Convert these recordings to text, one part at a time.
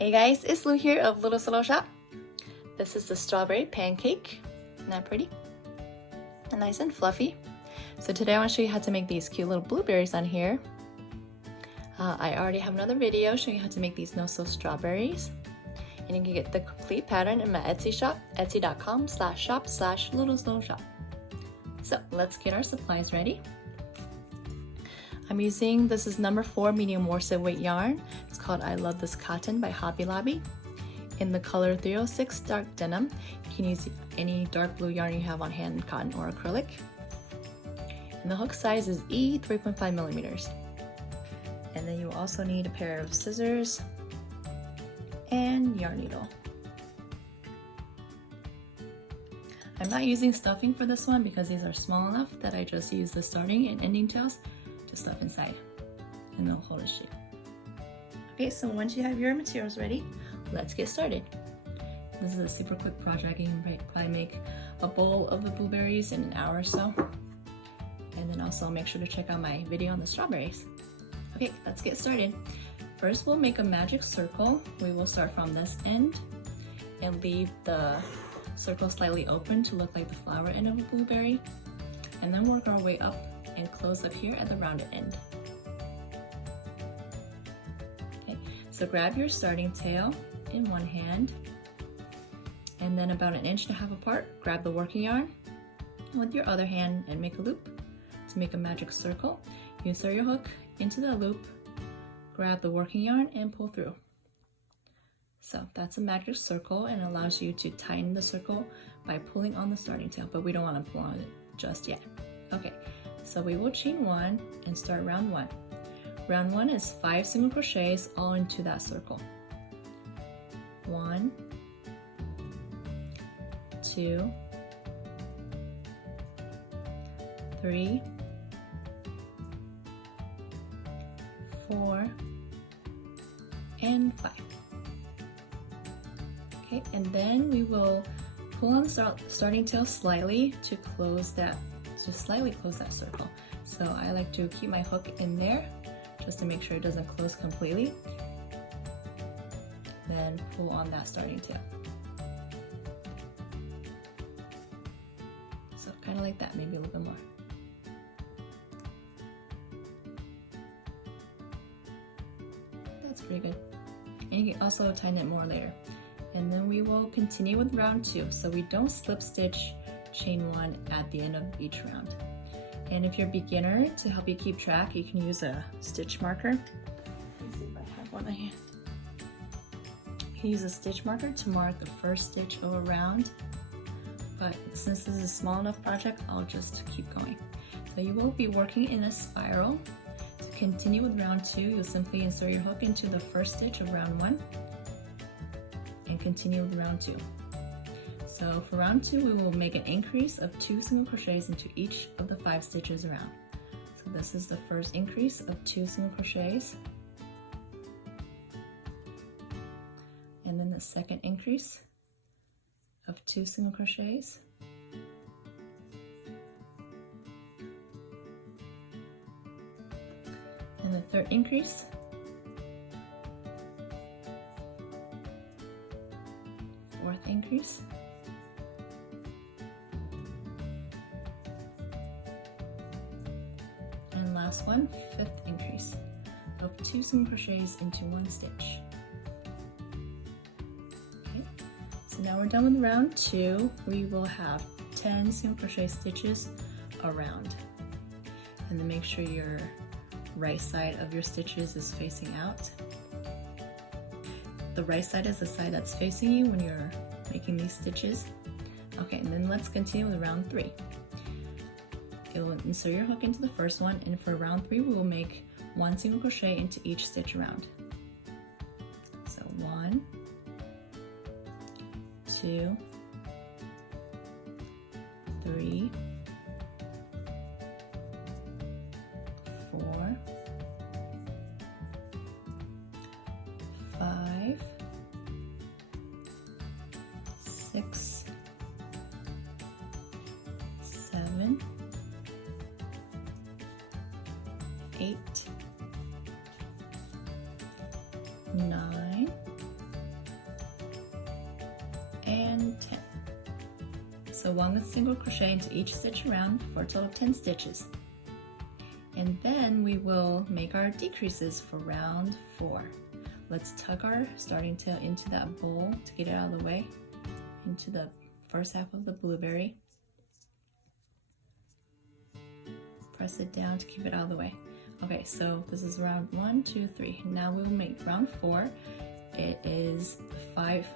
Hey guys, it's Lou here of Luluslittleshop. This is the Strawberry Pancake. Isn't that pretty? And nice and fluffy. So today I want to show you how to make these cute little blueberries on here. I already have another video showing you how to make these no-sew strawberries. And you can get the complete pattern in my Etsy shop, etsy.com/shop/Luluslittleshop. So let's get our supplies ready. I'm using, this is number 4 medium worsted weight yarn. It's called I Love This Cotton by Hobby Lobby. In the color 306 dark denim. You can use any dark blue yarn you have on hand, cotton or acrylic. And the hook size is E 3.5 millimeters. And then you will also need a pair of scissors and yarn needle. I'm not using stuffing for this one because these are small enough that I just use the starting and ending tails to stuff inside, and they'll hold its shape. Okay, so once you have your materials ready, let's get started. This is a super quick project. You can probably make a bowl of the blueberries in an hour or so. And then also make sure to check out my video on the strawberries. Okay, let's get started. First, we'll make a magic circle. We will start from this end and leave the circle slightly open to look like the flower end of a blueberry. And then work our way up and close up here at the rounded end. Okay, so grab your starting tail in one hand, and then about 1.5 inches apart, grab the working yarn with your other hand and make a loop. To make a magic circle, you insert your hook into the loop, grab the working yarn and pull through. So that's a magic circle and allows you to tighten the circle by pulling on the starting tail, but we don't want to pull on it just yet. Okay, so we will chain 1 and start round 1. Round 1 is 5 single crochets all into that circle. 1, 2, 3, 4, and 5. Okay, and then we will pull on the starting tail slightly to close that, just slightly close that circle. So I like to keep my hook in there just to make sure it doesn't close completely. Then pull on that starting tail. So kind of like that, maybe a little bit more. That's pretty good. And you can also tighten it more later. And then we will continue with round 2. So we don't slip stitch chain 1 at the end of each round. And if you're a beginner, to help you keep track, you can use a stitch marker. Let me see if I have one on hand. You can use a stitch marker to mark the first stitch of a round. But since this is a small enough project, I'll just keep going. So you will be working in a spiral. To continue with round 2, you'll simply insert your hook into the first stitch of round 1 and continue with round 2. So for round 2, we will make an increase of 2 single crochets into each of the 5 stitches around. So this is the first increase of 2 single crochets. And then the second increase of 2 single crochets. And the third increase. Fourth increase. And last one, 5th increase of 2 single crochets into 1 stitch. Okay, so now we're done with round 2. We will have 10 single crochet stitches around. And then make sure your right side of your stitches is facing out. The right side is the side that's facing you when you're making these stitches. Okay, and then let's continue with round 3. You'll insert your hook into the first one, and for round 3, we will make 1 single crochet into each stitch around. So 1, 2, 3, 4, 5, 6, 7, 8, 9, and 10. So 1 single crochet into each stitch around for a total of 10 stitches. And then we will make our decreases for round 4. Let's tuck our starting tail into that bowl to get it out of the way, into the first half of the blueberry. Press it down to keep it out of the way. Okay, so this is round 1, 2, 3. Now we will make round 4. It is 5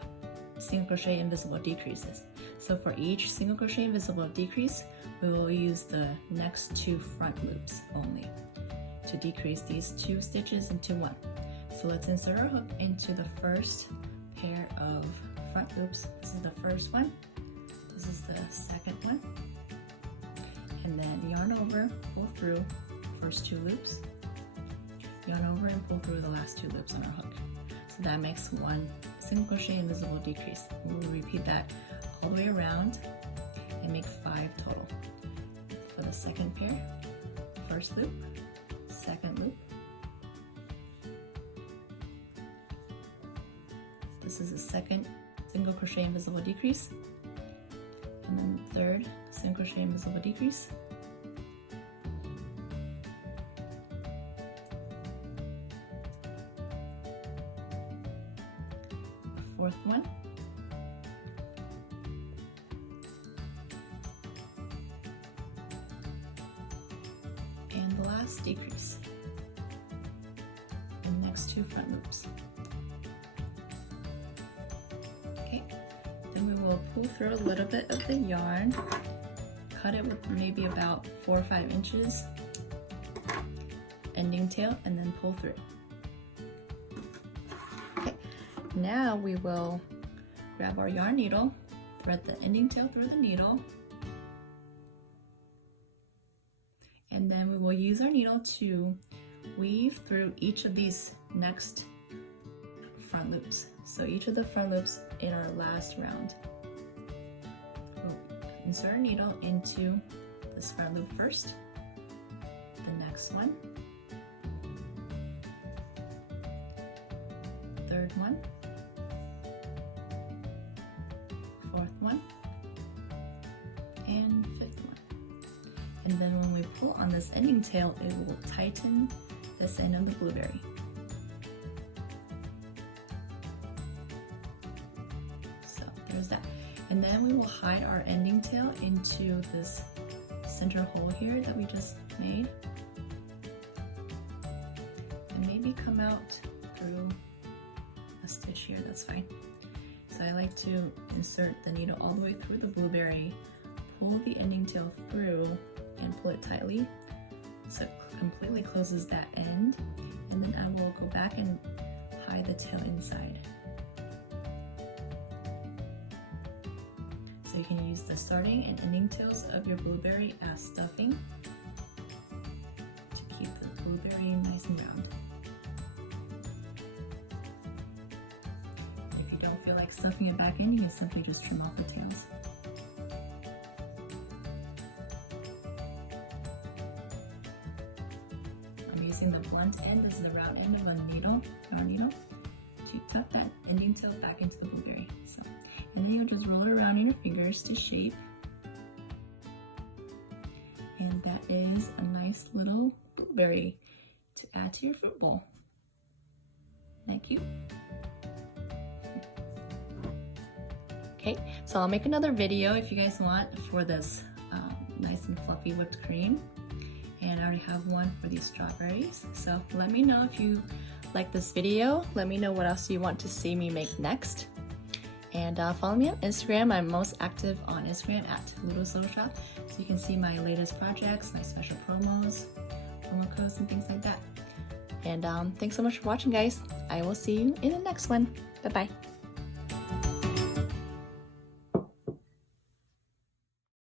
single crochet invisible decreases. So for each single crochet invisible decrease, we will use the next 2 front loops only to decrease these 2 stitches into 1. So let's insert our hook into the first pair of front loops. This is the first one. This is the second one. And then yarn over, pull through first 2 loops. Yarn over and pull through the last 2 loops on our hook. So that makes 1 single crochet invisible decrease. We'll repeat that all the way around and make 5 total. For the second pair, first loop, second loop. This is the second single crochet invisible decrease, and then third single crochet invisible decrease, fourth one, and the last decrease, and the next 2 front loops. Then we will pull through a little bit of the yarn, cut it with maybe about 4 or 5 inches, ending tail, and then pull through. Okay, now we will grab our yarn needle, thread the ending tail through the needle, and then we will use our needle to weave through each of these next front loops. So each of the front loops in our last round. We'll insert our needle into this front loop first, the next one, third one, fourth one, and fifth one. And then when we pull on this ending tail, it will tighten this end of the blueberry. There's that. And then we will hide our ending tail into this center hole here that we just made. And maybe come out through a stitch here, that's fine. So I like to insert the needle all the way through the blueberry, pull the ending tail through and pull it tightly so it completely closes that end. And then I will go back and hide the tail inside. So you can use the starting and ending tails of your blueberry as stuffing to keep the blueberry nice and round. If you don't feel like stuffing it back in, you can simply just trim off the tails. I'm using the blunt end, this is the round end of a needle, yarn needle, to tuck that ending tail back into the blueberry. And then you'll just roll it around in your fingers to shape. And that is a nice little blueberry to add to your fruit bowl. Isn't that cute? Okay, so I'll make another video if you guys want for this nice and fluffy whipped cream. And I already have one for these strawberries. So let me know if you like this video. Let me know what else you want to see me make next. And follow me on Instagram. I'm most active on Instagram at Luluslittleshop, so you can see my latest projects, my special promos, promo codes, and things like that. And thanks so much for watching, guys. I will see you in the next one. Bye-bye.